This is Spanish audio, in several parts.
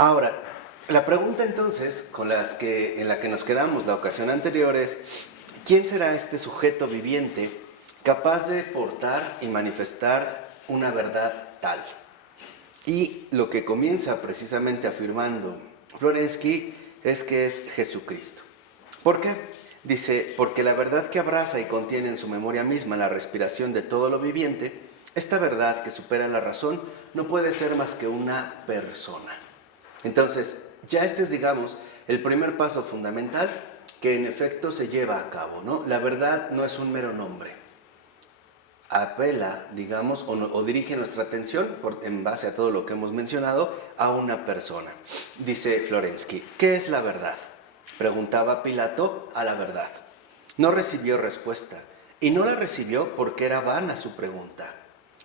Ahora, la pregunta entonces en la que nos quedamos la ocasión anterior es, ¿quién será este sujeto viviente capaz de portar y manifestar una verdad tal? Y lo que comienza precisamente afirmando Florensky es que es Jesucristo. ¿Por qué? Dice, porque la verdad que abraza y contiene en su memoria misma la respiración de todo lo viviente, esta verdad que supera la razón no puede ser más que una persona. Entonces, ya este es, digamos, el primer paso fundamental que en efecto se lleva a cabo, ¿no? La verdad no es un mero nombre. Apela, digamos, o dirige nuestra atención, en base a todo lo que hemos mencionado, a una persona. Dice Florensky, ¿qué es la verdad? Preguntaba Pilato a la verdad. No recibió respuesta, y no la recibió porque era vana su pregunta.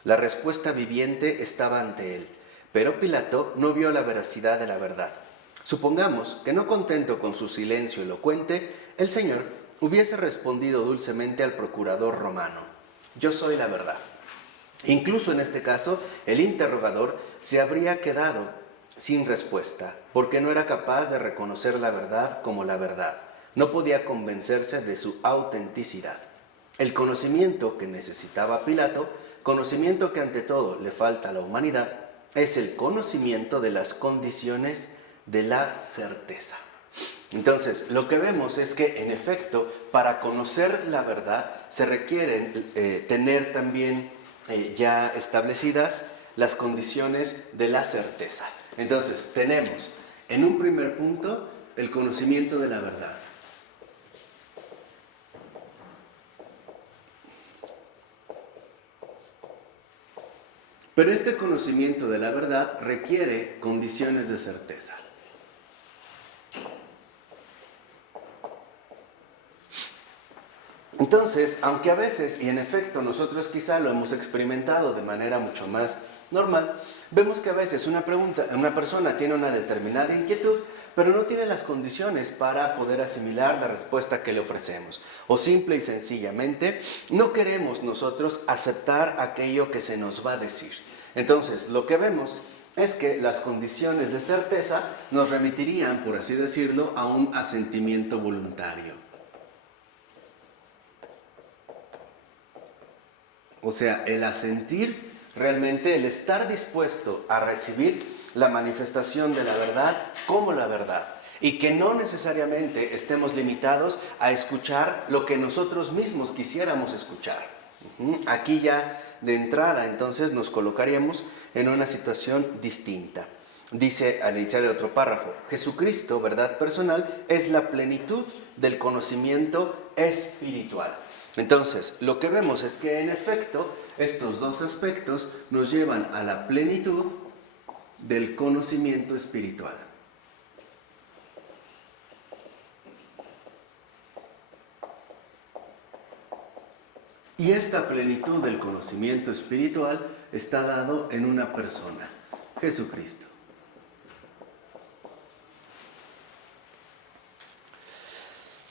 La respuesta viviente estaba ante él, pero Pilato no vio la veracidad de la verdad. Supongamos que no contento con su silencio elocuente, el Señor hubiese respondido dulcemente al procurador romano: yo soy la verdad. Incluso en este caso, el interrogador se habría quedado sin respuesta, porque no era capaz de reconocer la verdad como la verdad. No podía convencerse de su autenticidad. El conocimiento que necesitaba Pilato, conocimiento que ante todo le falta a la humanidad, es el conocimiento de las condiciones de la certeza. Entonces, lo que vemos es que, en efecto, para conocer la verdad se requieren tener también ya establecidas las condiciones de la certeza. Entonces, tenemos en un primer punto el conocimiento de la verdad. Pero este conocimiento de la verdad requiere condiciones de certeza. Entonces, aunque a veces, y en efecto nosotros quizá lo hemos experimentado de manera mucho más normal, vemos que a veces una persona tiene una determinada inquietud, pero no tiene las condiciones para poder asimilar la respuesta que le ofrecemos. O simple y sencillamente, no queremos nosotros aceptar aquello que se nos va a decir. Entonces, lo que vemos es que las condiciones de certeza nos remitirían, por así decirlo, a un asentimiento voluntario. O sea, el asentir, realmente el estar dispuesto a recibir la manifestación de la verdad como la verdad. Y que no necesariamente estemos limitados a escuchar lo que nosotros mismos quisiéramos escuchar. Aquí ya de entrada entonces nos colocaríamos en una situación distinta. Dice al iniciar el otro párrafo, Jesucristo, verdad personal, es la plenitud del conocimiento espiritual. Entonces, lo que vemos es que en efecto, estos dos aspectos nos llevan a la plenitud del conocimiento espiritual. Y esta plenitud del conocimiento espiritual está dado en una persona, Jesucristo.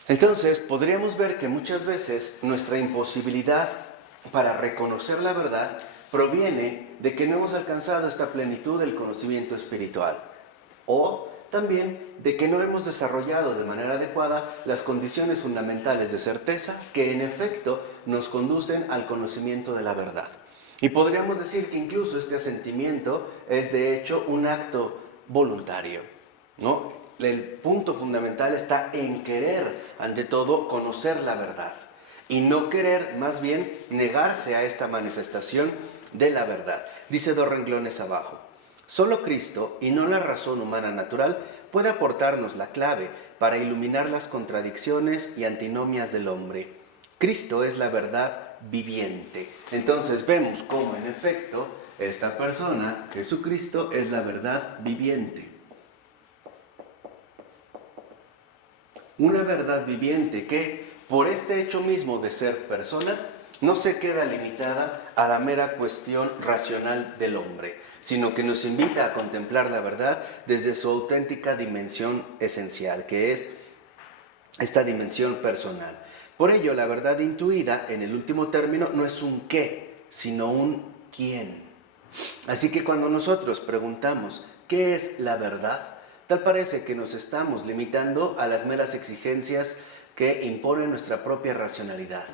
Entonces, podríamos ver que muchas veces nuestra imposibilidad para reconocer la verdad proviene de que no hemos alcanzado esta plenitud del conocimiento espiritual, o también de que no hemos desarrollado de manera adecuada las condiciones fundamentales de certeza que en efecto nos conducen al conocimiento de la verdad. Y podríamos decir que incluso este asentimiento es de hecho un acto voluntario, ¿no? El punto fundamental está en querer, ante todo, conocer la verdad y no querer, más bien, negarse a esta manifestación de la verdad. Dice dos renglones abajo, solo Cristo, y no la razón humana natural, puede aportarnos la clave para iluminar las contradicciones y antinomias del hombre. Cristo es la verdad viviente. Entonces vemos cómo, en efecto, esta persona, Jesucristo, es la verdad viviente. Una verdad viviente que, por este hecho mismo de ser persona, no se queda limitada a la mera cuestión racional del hombre, sino que nos invita a contemplar la verdad desde su auténtica dimensión esencial, que es esta dimensión personal. Por ello, la verdad intuida, en el último término, no es un qué, sino un quién. Así que cuando nosotros preguntamos ¿Qué es la verdad? Tal parece que nos estamos limitando a las meras exigencias que impone nuestra propia racionalidad.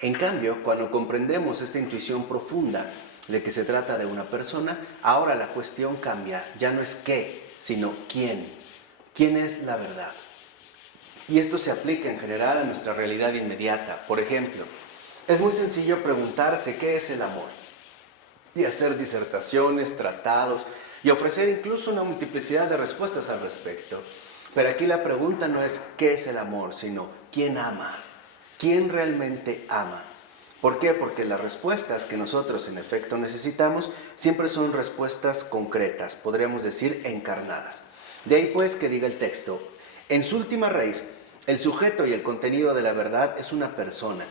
En cambio, cuando comprendemos esta intuición profunda de que se trata de una persona, ahora la cuestión cambia. Ya no es qué, sino quién. ¿Quién es la verdad? Y esto se aplica en general a nuestra realidad inmediata. Por ejemplo, es muy sencillo preguntarse qué es el amor y hacer disertaciones, tratados y ofrecer incluso una multiplicidad de respuestas al respecto. Pero aquí la pregunta no es qué es el amor, sino quién ama, quién realmente ama. ¿Por qué? Porque las respuestas que nosotros en efecto necesitamos siempre son respuestas concretas, podríamos decir encarnadas. De ahí pues que diga el texto, en su última raíz, el sujeto y el contenido de la verdad es una persona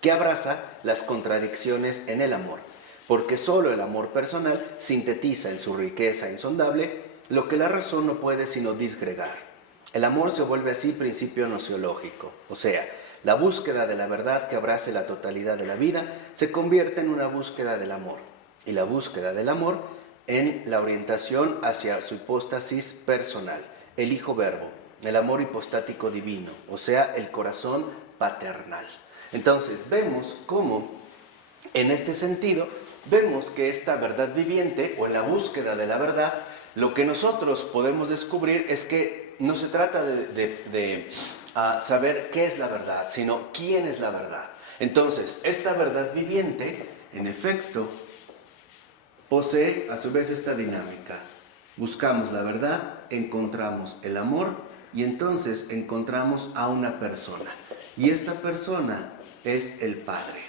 que abraza las contradicciones en el amor, porque solo el amor personal sintetiza en su riqueza insondable lo que la razón no puede sino disgregar. El amor se vuelve así principio nociológico, o sea, la búsqueda de la verdad que abrace la totalidad de la vida se convierte en una búsqueda del amor, y la búsqueda del amor en la orientación hacia su hipóstasis personal, el Hijo Verbo, el amor hipostático divino, o sea, el corazón paternal. Entonces, vemos cómo, en este sentido, vemos que esta verdad viviente, o en la búsqueda de la verdad, lo que nosotros podemos descubrir es que no se trata de saber qué es la verdad, sino quién es la verdad. Entonces, esta verdad viviente, en efecto, posee a su vez esta dinámica. Buscamos la verdad, encontramos el amor y entonces encontramos a una persona. Y esta persona es el Padre.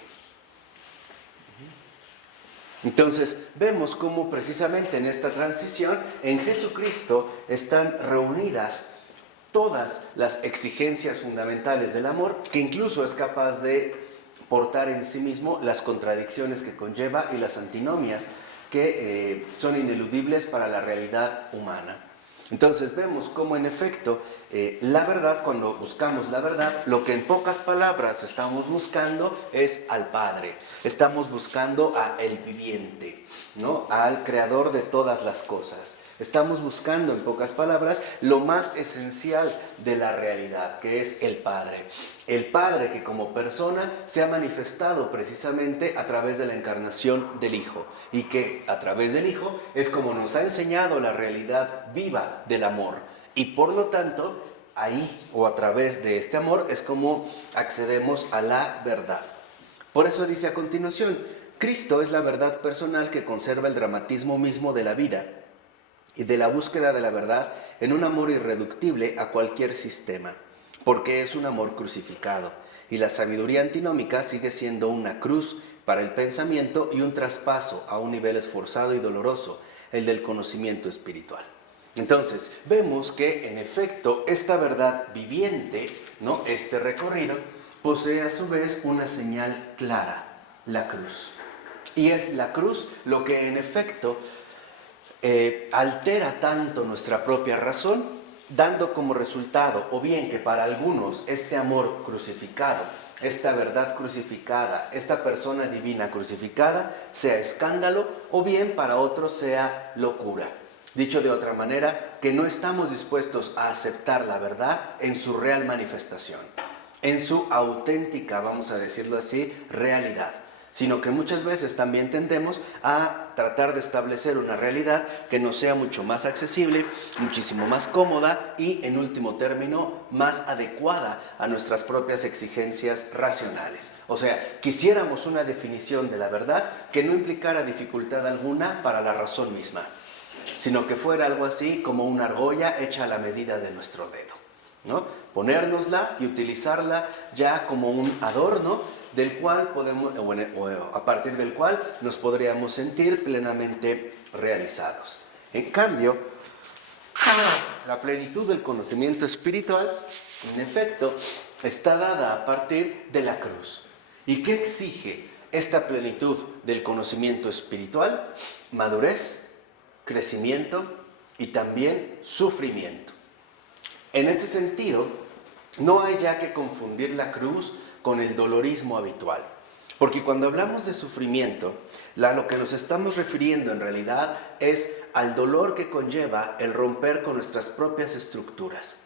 Entonces vemos cómo precisamente en esta transición en Jesucristo están reunidas todas las exigencias fundamentales del amor, que incluso es capaz de portar en sí mismo las contradicciones que conlleva y las antinomias que son ineludibles para la realidad humana. Entonces vemos cómo en efecto la verdad, cuando buscamos la verdad, lo que en pocas palabras estamos buscando es al Padre. Estamos buscando a el viviente, ¿no? Al creador de todas las cosas. Estamos buscando, en pocas palabras, lo más esencial de la realidad, que es el Padre. El Padre que como persona se ha manifestado precisamente a través de la encarnación del Hijo, y que a través del Hijo es como nos ha enseñado la realidad viva del amor. Y por lo tanto, ahí o a través de este amor es como accedemos a la verdad. Por eso dice a continuación, Cristo es la verdad personal que conserva el dramatismo mismo de la vida y de la búsqueda de la verdad en un amor irreductible a cualquier sistema, porque es un amor crucificado, y la sabiduría antinómica sigue siendo una cruz para el pensamiento y un traspaso a un nivel esforzado y doloroso, el del conocimiento espiritual. Entonces, vemos que en efecto esta verdad viviente, ¿no? Este recorrido, posee a su vez una señal clara, la cruz. Y es la cruz lo que en efecto altera tanto nuestra propia razón, dando como resultado, o bien que para algunos este amor crucificado, esta verdad crucificada, esta persona divina crucificada, sea escándalo, o bien para otros sea locura. Dicho de otra manera, que no estamos dispuestos a aceptar la verdad en su real manifestación, en su auténtica, vamos a decirlo así, realidad, sino que muchas veces también tendemos a tratar de establecer una realidad que nos sea mucho más accesible, muchísimo más cómoda y, en último término, más adecuada a nuestras propias exigencias racionales. O sea, quisiéramos una definición de la verdad que no implicara dificultad alguna para la razón misma, sino que fuera algo así como una argolla hecha a la medida de nuestro dedo, ¿no? Ponérnosla y utilizarla ya como un adorno del cual podemos, o a partir del cual nos podríamos sentir plenamente realizados. En cambio, la plenitud del conocimiento espiritual, en efecto, está dada a partir de la cruz. ¿Y qué exige esta plenitud del conocimiento espiritual? Madurez, crecimiento y también sufrimiento. En este sentido, no hay ya que confundir la cruz con el dolorismo habitual, Porque cuando hablamos de sufrimiento, lo que nos estamos refiriendo en realidad es al dolor que conlleva el romper con nuestras propias estructuras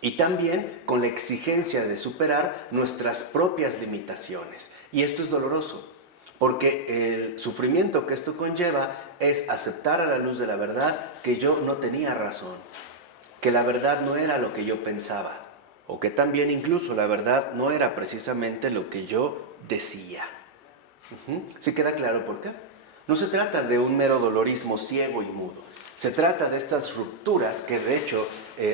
y también con la exigencia de superar nuestras propias limitaciones. Y esto es doloroso, porque el sufrimiento que esto conlleva es aceptar a la luz de la verdad que yo no tenía razón, que la verdad no era lo que yo pensaba, o que también incluso la verdad no era precisamente lo que yo decía. ¿Sí queda claro por qué? No se trata de un mero dolorismo ciego y mudo. Se trata de estas rupturas que de hecho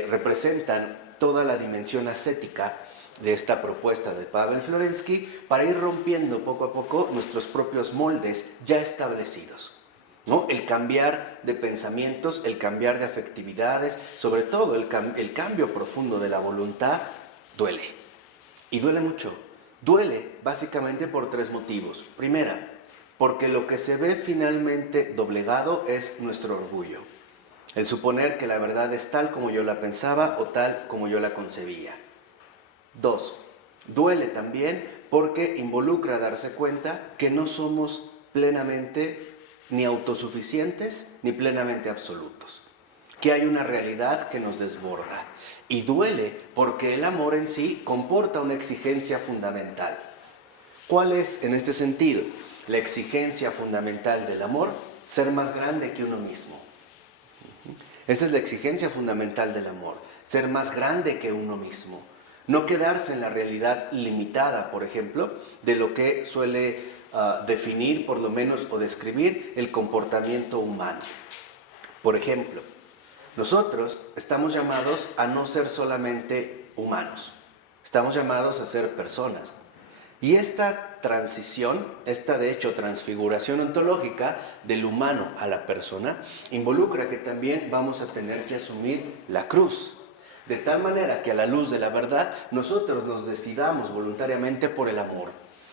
representan toda la dimensión ascética de esta propuesta de Pavel Florensky para ir rompiendo poco a poco nuestros propios moldes ya establecidos, ¿no? El cambiar de pensamientos, el cambiar de afectividades, sobre todo el cambio profundo de la voluntad, duele. Y duele mucho. Duele básicamente por 3 motivos. Primera, porque lo que se ve finalmente doblegado es nuestro orgullo. El suponer que la verdad es tal como yo la pensaba o tal como yo la concebía. 2, duele también porque involucra darse cuenta que no somos plenamente ni autosuficientes ni plenamente absolutos, que hay una realidad que nos desborda. Y duele porque el amor en sí comporta una exigencia fundamental. ¿Cuál es en este sentido la exigencia fundamental del amor? Ser más grande que uno mismo. Esa es la exigencia fundamental del amor, ser más grande que uno mismo. No quedarse en la realidad limitada, por ejemplo, de lo que suele definir, por lo menos, o describir el comportamiento humano. Por ejemplo, nosotros estamos llamados a no ser solamente humanos, estamos llamados a ser personas. Y esta transición, esta de hecho transfiguración ontológica del humano a la persona, involucra que también vamos a tener que asumir la cruz. De tal manera que a la luz de la verdad nosotros nos decidamos voluntariamente por el amor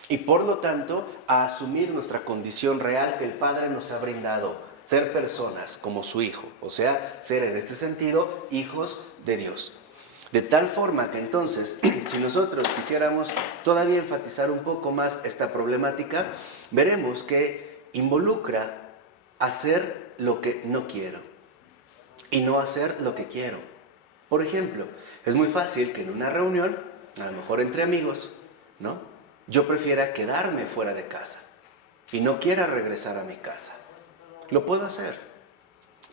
y por lo tanto a asumir nuestra condición real que el Padre nos ha brindado, ser personas como su Hijo, o sea, ser en este sentido hijos de Dios. De tal forma que entonces, si nosotros quisiéramos todavía enfatizar un poco más esta problemática, veremos que involucra hacer lo que no quiero y no hacer lo que quiero. Por ejemplo, es muy fácil que en una reunión, a lo mejor entre amigos, ¿no?, yo prefiera quedarme fuera de casa y no quiera regresar a mi casa. Lo puedo hacer,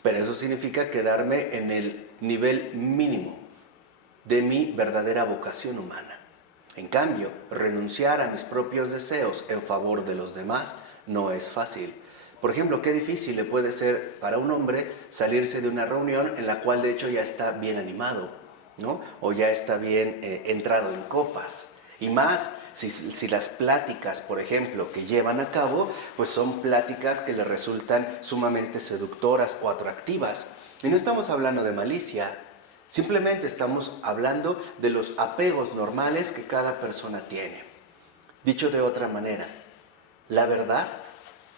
pero eso significa quedarme en el nivel mínimo de mi verdadera vocación humana. En cambio, renunciar a mis propios deseos en favor de los demás no es fácil. Por ejemplo, qué difícil le puede ser para un hombre salirse de una reunión en la cual de hecho ya está bien animado, ¿no?, o ya está bien entrado en copas. Y más si las pláticas, por ejemplo, que llevan a cabo, pues son pláticas que le resultan sumamente seductoras o atractivas. Y no estamos hablando de malicia, simplemente estamos hablando de los apegos normales que cada persona tiene. Dicho de otra manera, la verdad,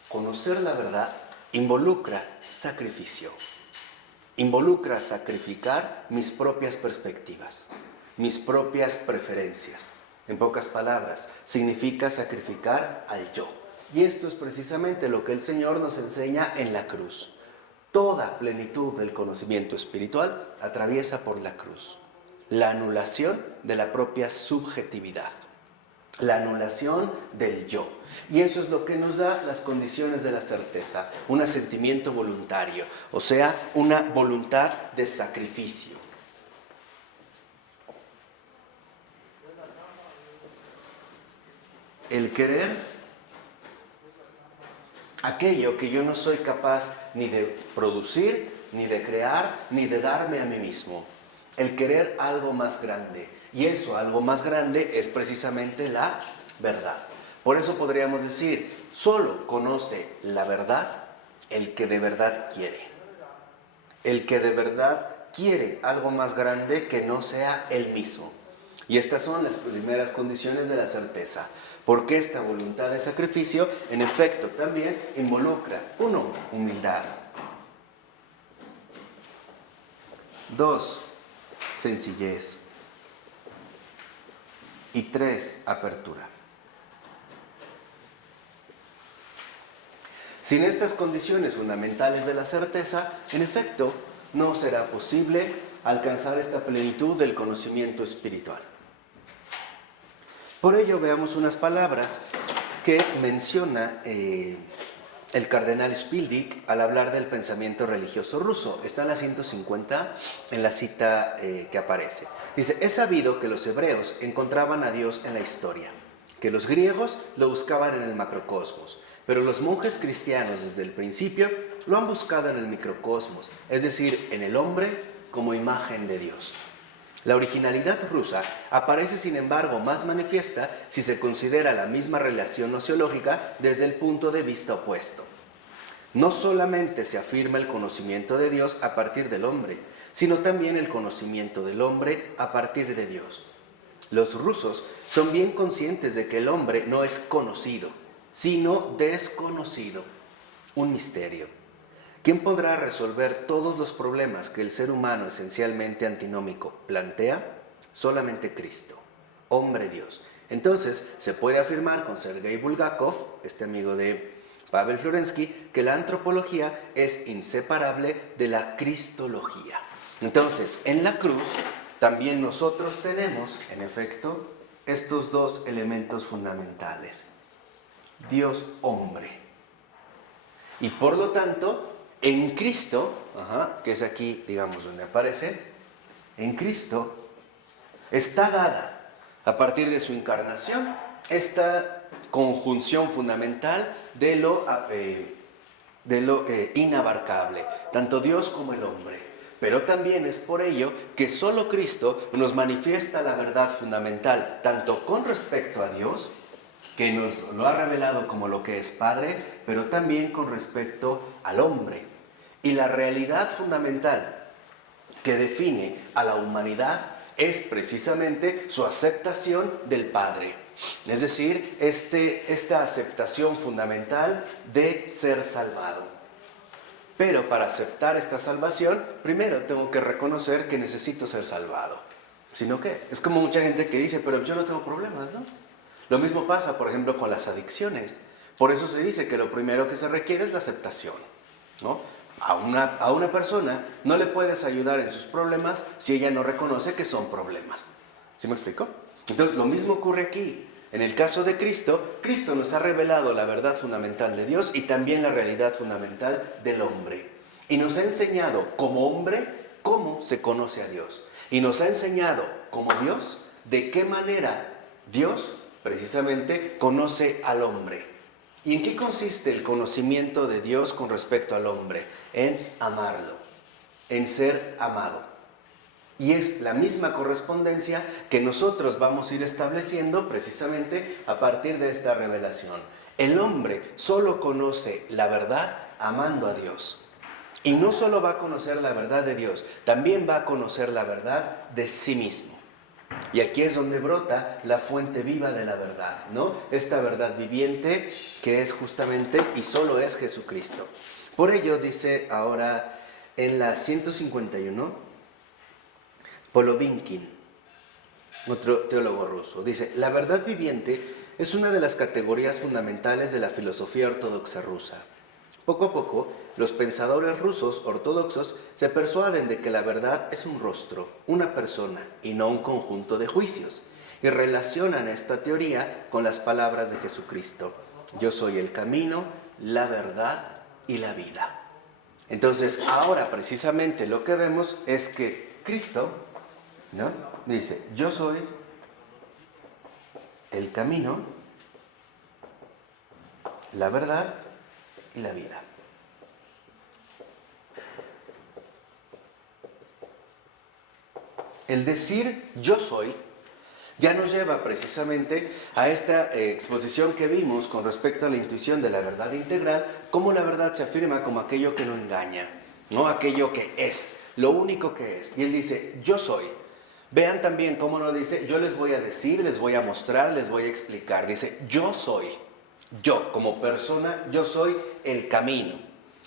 conocer la verdad, involucra sacrificio. Involucra sacrificar mis propias perspectivas, mis propias preferencias. En pocas palabras, significa sacrificar al yo. Y esto es precisamente lo que el Señor nos enseña en la cruz. Toda plenitud del conocimiento espiritual atraviesa por la cruz. La anulación de la propia subjetividad. La anulación del yo. Y eso es lo que nos da las condiciones de la certeza. Un asentimiento voluntario, o sea, una voluntad de sacrificio. El querer aquello que yo no soy capaz ni de producir, ni de crear, ni de darme a mí mismo. El querer algo más grande. Y eso, algo más grande, es precisamente la verdad. Por eso podríamos decir, solo conoce la verdad el que de verdad quiere. El que de verdad quiere algo más grande que no sea él mismo. Y estas son las primeras condiciones de la certeza. Porque esta voluntad de sacrificio, en efecto, también involucra, 1, humildad. 2, sencillez. Y 3, apertura. Sin estas condiciones fundamentales de la certeza, en efecto, no será posible alcanzar esta plenitud del conocimiento espiritual. Por ello, veamos unas palabras que menciona el cardenal Spildik al hablar del pensamiento religioso ruso. Está en la 150, en la cita que aparece. Dice, es sabido que los hebreos encontraban a Dios en la historia, que los griegos lo buscaban en el macrocosmos, pero los monjes cristianos desde el principio lo han buscado en el microcosmos, es decir, en el hombre como imagen de Dios. La originalidad rusa aparece, sin embargo, más manifiesta si se considera la misma relación nociológica desde el punto de vista opuesto. No solamente se afirma el conocimiento de Dios a partir del hombre, sino también el conocimiento del hombre a partir de Dios. Los rusos son bien conscientes de que el hombre no es conocido, sino desconocido, un misterio. ¿Quién podrá resolver todos los problemas que el ser humano esencialmente antinómico plantea? Solamente Cristo, hombre Dios. Entonces, se puede afirmar con Sergei Bulgakov, este amigo de Pavel Florensky, que la antropología es inseparable de la cristología. Entonces, en la cruz también nosotros tenemos, en efecto, estos dos elementos fundamentales. Dios hombre. Y por lo tanto, en Cristo, que es aquí, digamos, donde aparece, en Cristo está dada, a partir de su encarnación, esta conjunción fundamental de lo inabarcable, tanto Dios como el hombre. Pero también es por ello que solo Cristo nos manifiesta la verdad fundamental, tanto con respecto a Dios, que nos lo ha revelado como lo que es Padre, pero también con respecto al hombre. Y la realidad fundamental que define a la humanidad es precisamente su aceptación del Padre. Es decir, esta aceptación fundamental de ser salvado. Pero para aceptar esta salvación, primero tengo que reconocer que necesito ser salvado. Si no, ¿qué? Es como mucha gente que dice, pero yo no tengo problemas, ¿no? Lo mismo pasa, por ejemplo, con las adicciones. Por eso se dice que lo primero que se requiere es la aceptación, ¿no? A una persona no le puedes ayudar en sus problemas si ella no reconoce que son problemas. ¿Sí me explico? Entonces, lo mismo ocurre aquí. En el caso de Cristo, Cristo nos ha revelado la verdad fundamental de Dios y también la realidad fundamental del hombre. Y nos ha enseñado como hombre cómo se conoce a Dios. Y nos ha enseñado como Dios de qué manera Dios precisamente conoce al hombre. ¿Y en qué consiste el conocimiento de Dios con respecto al hombre? En amarlo, en ser amado. Y es la misma correspondencia que nosotros vamos a ir estableciendo precisamente a partir de esta revelación. El hombre solo conoce la verdad amando a Dios. Y no solo va a conocer la verdad de Dios, también va a conocer la verdad de sí mismo. Y aquí es donde brota la fuente viva de la verdad, ¿no? Esta verdad viviente que es justamente y solo es Jesucristo. Por ello dice ahora en la 151, Polovinkin, otro teólogo ruso, dice, la verdad viviente es una de las categorías fundamentales de la filosofía ortodoxa rusa. Poco a poco, los pensadores rusos ortodoxos se persuaden de que la verdad es un rostro, una persona y no un conjunto de juicios, y relacionan esta teoría con las palabras de Jesucristo. Yo soy el camino, la verdad y la vida. Entonces, ahora precisamente lo que vemos es que Cristo, ¿no?, dice, yo soy el camino, la verdad y la vida. El decir yo soy ya nos lleva precisamente a esta exposición que vimos con respecto a la intuición de la verdad integral, cómo la verdad se afirma como aquello que no engaña, ¿no? Aquello que es, lo único que es. Y él dice, yo soy. Vean también cómo no dice, yo les voy a decir, les voy a mostrar, les voy a explicar. Dice, yo soy. Yo, como persona, yo soy el camino.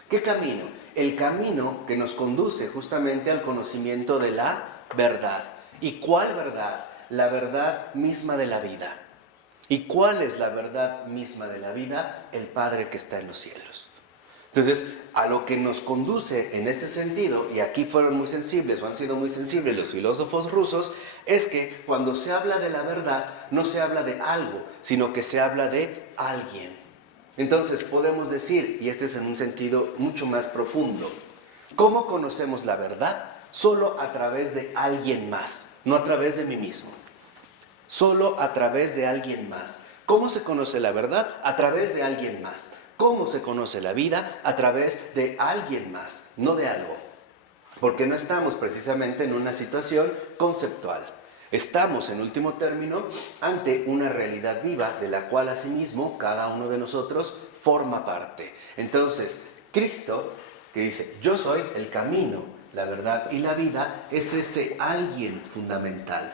¿Qué camino? El camino que nos conduce justamente al conocimiento de la verdad. ¿Y cuál verdad? La verdad misma de la vida. ¿Y cuál es la verdad misma de la vida? El Padre que está en los cielos. Entonces, a lo que nos conduce en este sentido, y aquí fueron muy sensibles o han sido muy sensibles los filósofos rusos, es que cuando se habla de la verdad, no se habla de algo, sino que se habla de alguien. Entonces, podemos decir, y este es en un sentido mucho más profundo, ¿cómo conocemos la verdad? Solo a través de alguien más, no a través de mí mismo. Solo a través de alguien más. ¿Cómo se conoce la verdad? A través de alguien más. ¿Cómo se conoce la vida? A través de alguien más, no de algo. Porque no estamos precisamente en una situación conceptual. Estamos, en último término, ante una realidad viva de la cual asimismo cada uno de nosotros forma parte. Entonces, Cristo, que dice, yo soy el camino, la verdad y la vida, es ese alguien fundamental.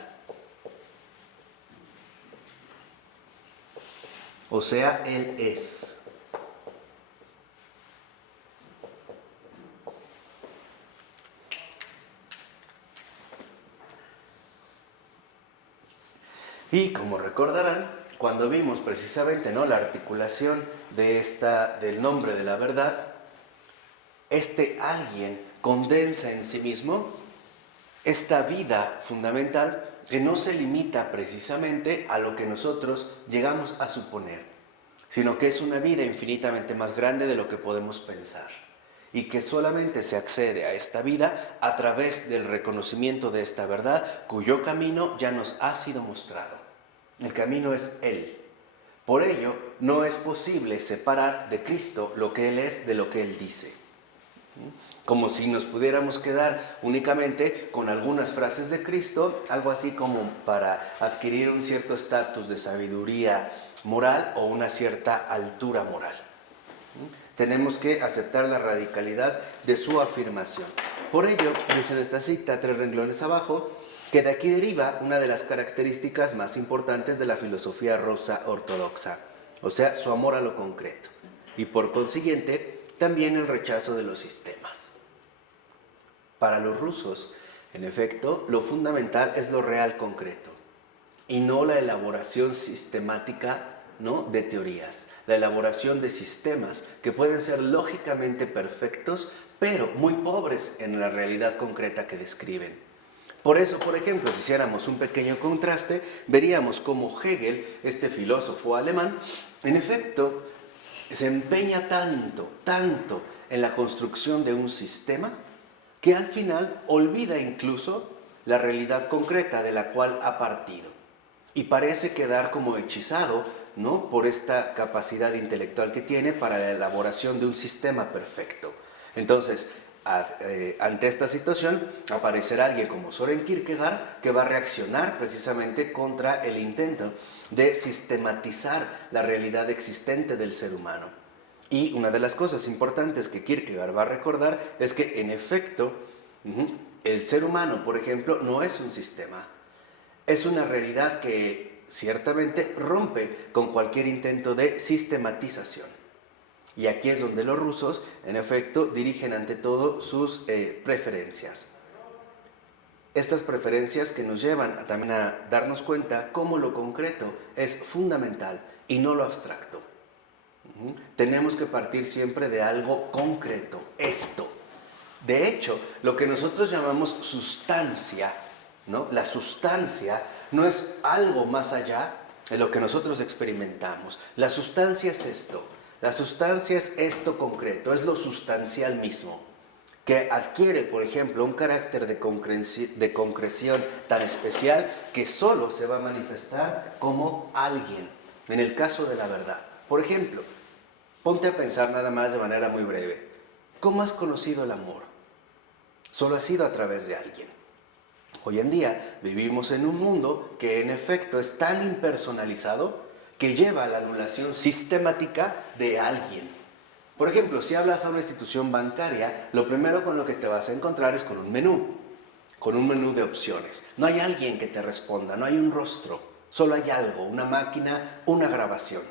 O sea, Él es. Y como recordarán, cuando vimos precisamente, ¿no?, la articulación del nombre de la verdad, este alguien condensa en sí mismo esta vida fundamental que no se limita precisamente a lo que nosotros llegamos a suponer, sino que es una vida infinitamente más grande de lo que podemos pensar y que solamente se accede a esta vida a través del reconocimiento de esta verdad cuyo camino ya nos ha sido mostrado. El camino es Él. Por ello, no es posible separar de Cristo lo que Él es de lo que Él dice. Como si nos pudiéramos quedar únicamente con algunas frases de Cristo, algo así como para adquirir un cierto estatus de sabiduría moral o una cierta altura moral. Tenemos que aceptar la radicalidad de su afirmación. Por ello, dice en esta cita, 3 renglones abajo, que de aquí deriva una de las características más importantes de la filosofía rusa ortodoxa, o sea, su amor a lo concreto, y por consiguiente, también el rechazo de los sistemas. Para los rusos, en efecto, lo fundamental es lo real concreto, y no la elaboración sistemática, ¿no?, de teorías, la elaboración de sistemas que pueden ser lógicamente perfectos, pero muy pobres en la realidad concreta que describen. Por eso, por ejemplo, si hiciéramos un pequeño contraste, veríamos cómo Hegel, este filósofo alemán, en efecto, se empeña tanto en la construcción de un sistema que al final olvida incluso la realidad concreta de la cual ha partido y parece quedar como hechizado, ¿no?, por esta capacidad intelectual que tiene para la elaboración de un sistema perfecto. Entonces, ante esta situación aparecerá alguien como Søren Kierkegaard que va a reaccionar precisamente contra el intento de sistematizar la realidad existente del ser humano. Y una de las cosas importantes que Kierkegaard va a recordar es que en efecto el ser humano, por ejemplo, no es un sistema, es una realidad que ciertamente rompe con cualquier intento de sistematización. Y aquí es donde los rusos, en efecto, dirigen ante todo sus preferencias. Estas preferencias que nos llevan también a darnos cuenta cómo lo concreto es fundamental y no lo abstracto. Tenemos que partir siempre de algo concreto, esto. De hecho, lo que nosotros llamamos sustancia, ¿no?, la sustancia no es algo más allá de lo que nosotros experimentamos. La sustancia es esto. La sustancia es esto concreto, es lo sustancial mismo, que adquiere, por ejemplo, un carácter de concreción tan especial que solo se va a manifestar como alguien, en el caso de la verdad. Por ejemplo, ponte a pensar nada más de manera muy breve, ¿cómo has conocido el amor? Solo ha sido a través de alguien. Hoy en día vivimos en un mundo que en efecto es tan impersonalizado que lleva a la anulación sistemática de alguien. Por ejemplo, si hablas a una institución bancaria, lo primero con lo que te vas a encontrar es con un menú de opciones. No hay alguien que te responda, no hay un rostro, solo hay algo, una máquina, una grabación.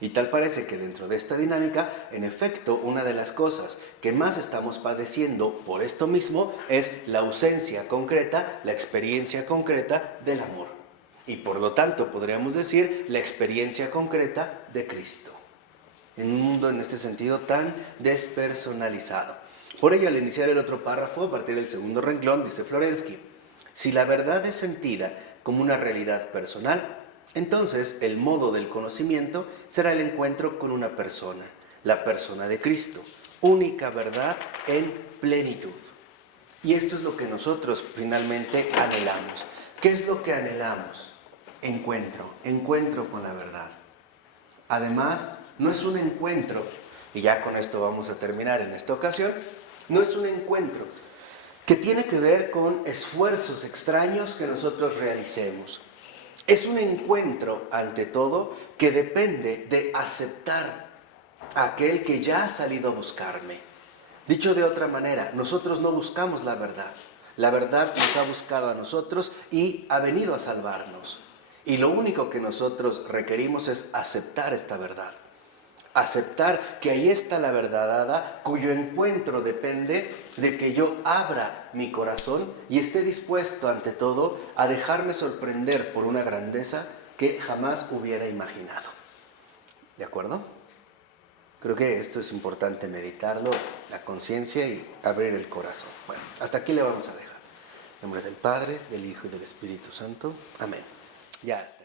Y tal parece que dentro de esta dinámica, en efecto, una de las cosas que más estamos padeciendo por esto mismo es la ausencia concreta, la experiencia concreta del amor. Y por lo tanto podríamos decir la experiencia concreta de Cristo. en un mundo en este sentido tan despersonalizado. Por ello, al iniciar el otro párrafo, a partir del segundo renglón, dice Florensky: si la verdad es sentida como una realidad personal, entonces el modo del conocimiento será el encuentro con una persona, la persona de Cristo, única verdad en plenitud. Y esto es lo que nosotros finalmente anhelamos. ¿Qué es lo que anhelamos? Encuentro con la verdad. Además, no es un encuentro, y ya con esto vamos a terminar en esta ocasión, no es un encuentro que tiene que ver con esfuerzos extraños que nosotros realicemos. Es un encuentro, ante todo, que depende de aceptar a aquel que ya ha salido a buscarme. Dicho de otra manera, nosotros no buscamos la verdad. La verdad nos ha buscado a nosotros y ha venido a salvarnos. Y lo único que nosotros requerimos es aceptar esta verdad. Aceptar que ahí está la verdad dada, cuyo encuentro depende de que yo abra mi corazón y esté dispuesto, ante todo, a dejarme sorprender por una grandeza que jamás hubiera imaginado. ¿De acuerdo? Creo que esto es importante meditarlo, la conciencia y abrir el corazón. Bueno, hasta aquí le vamos a dejar. En nombre del Padre, del Hijo y del Espíritu Santo. Amén. Ya está.